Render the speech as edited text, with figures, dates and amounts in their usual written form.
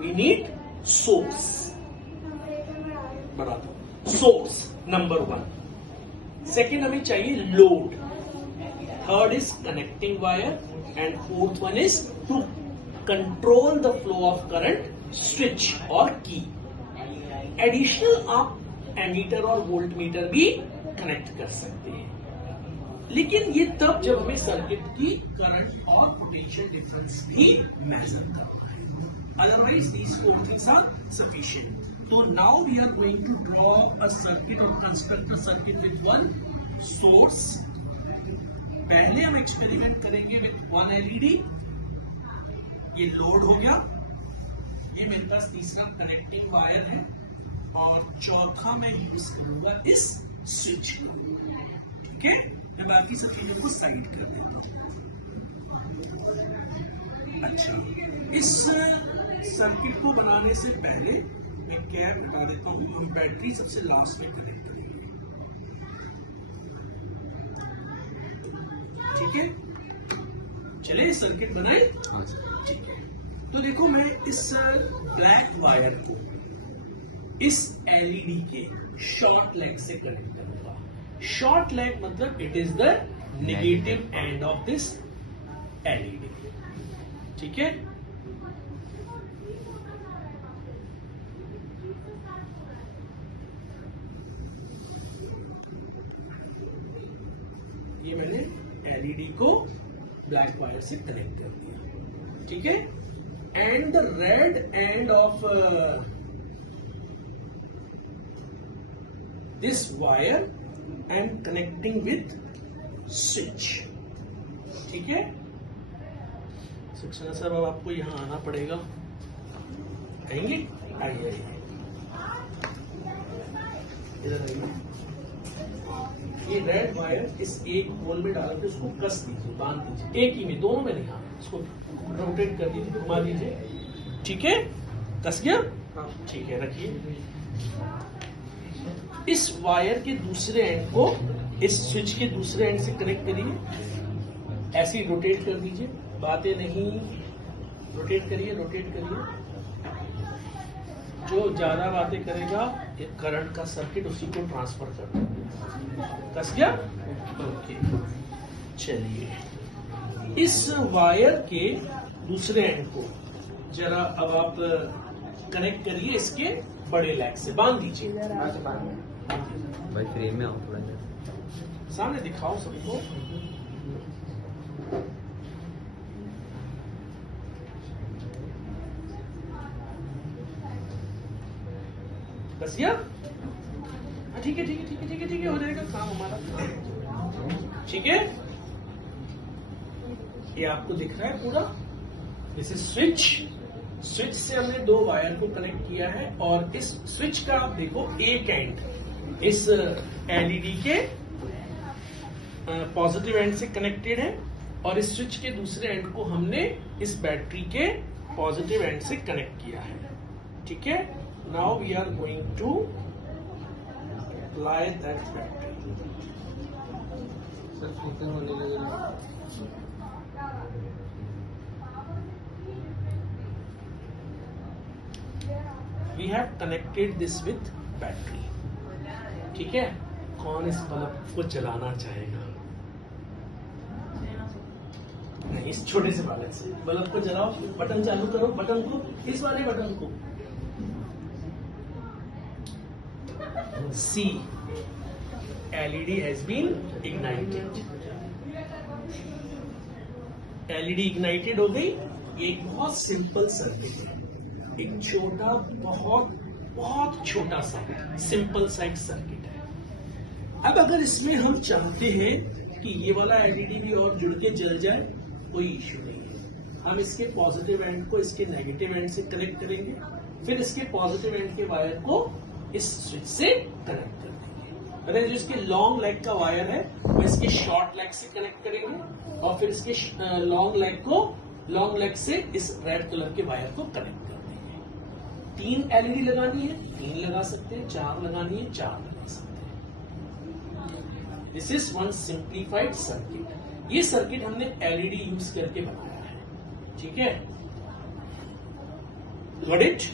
We need source, बड़ा दो source number 1। Second हमें चाहिए load, third is connecting wire and fourth one is to control the flow of current switch और key. Additional आप ammeter और volt meter भी connect कर सकते हैं, लेकिन ये तब जब हमें सर्किट की करंट और पोटेंशियल डिफरेंस भी मेजर करना है, otherwise these 4 things are sufficient. तो now we are going to draw a circuit और construct a circuit with one source. पहले हम एक्सपेरिमेंट करेंगे विद 1 एलईडी, ये लोड हो गया, ये मेरे पास तीसरा कनेक्टिंग वायर है, और चौथा मैं यूज करूंगा इस स्विच को। ठीक है, मैं बाकी सब चीजों को साइड कर देता हूं। अच्छा, इस सर्किट को बनाने से पहले मैं क्या बता देता हूं, हम बैटरी सबसे लास्ट में कनेक्ट करेंगे। ठीक है, चले सर्किट बनाए। ठीक है, तो देखो मैं इस ब्लैक वायर को इस एलईडी के शॉर्ट लेग से कनेक्ट करूंगा। शॉर्ट लेग मतलब it is the negative end of this LED. ठीक है, ये मैंने एलईडी को ब्लैक वायर से कनेक्ट कर दिया। ठीक है, and the red end of this wire I am connecting with switch। ठीक है, सक्सेना साहब अब आपको यहां आना पड़ेगा, आएंगे? आइए इधर आइए। ये रेड वायर इस एक होल में डाल के उसको कस दीजिए, बांध दीजिए, एक ही में, दोनों में नहीं, हाँ इसको रोटेट कर दीजिए, घुमा दीजिए। ठीक है, कस गया? हाँ ठीक है, रखिए। इस वायर के दूसरे एंड को इस स्विच के दूसरे एंड से कनेक्ट करिए, ऐसे ही रोटेट कर दीजिए, बातें नहीं, रोटेट करिए, रोटेट करिए। जो ज्यादा बातें करेगा ये करंट का सर्किट उसी को ट्रांसफर कर देगा। कस गया? ओके, चलिए इस वायर के दूसरे एंड को जरा अब आप कनेक्ट करिए, इसके बड़े लेग से बांध दीजिए। भाई फ्रेम में आओ थोड़ा, सामने दिखाओ सबको। बस गया? ठीक है ठीक है ठीक है ठीक है ठीक है, हो जाएगा काम हमारा। ठीक है, ये आपको दिख रहा है पूरा, दिस इज स्विच। स्विच से हमने 2 वायर को कनेक्ट किया है, और इस स्विच का आप देखो एक एंड इस एलईडी के पॉजिटिव एंड से कनेक्टेड है, और इस स्विच के दूसरे एंड को हमने इस बैटरी के पॉजिटिव एंड से कनेक्ट किया है। ठीक है, now we are going to apply that battery. We have connected this with battery. ठीक है, कौन इस बल्ब को चलाना चाहेगा? नहीं, इस छोटे से बल्ब से बल्ब को जलाओ, बटन चालू करो, बटन को, इस वाले बटन को। See, LED has been ignited. LED ignited हो गई। ये एक बहुत सिंपल सर्किट है, एक छोटा, बहुत बहुत छोटा सा सिंपल सा एक सर्किट है। अब अगर इसमें हम चाहते हैं कि ये वाला एलईडी भी और जुड़ के जल जाए, कोई इश्यू नहीं है। हम इसके पॉजिटिव एंड को इसके नेगेटिव एंड से कनेक्ट करेंगे, फिर इसके पॉजिटिव एंड के वायर को इस स्विच से कनेक्ट कर देंगे। अगर जो इसके लॉन्ग लेग का वायर है वो इसके शॉर्ट लेग से कनेक्ट करेंगे, और फिर इसके लॉन्ग लेग से इस रेड कलर के वायर को कनेक्ट कर देंगे। 3 एलईडी लगानी है, 3 लगा सकते हैं, 4 लगानी है, 4 लगा सकते हैं। This is one simplified circuit. ये सर्किट हमने एलईडी यूज करके बनाया है। ठीक है, Got it?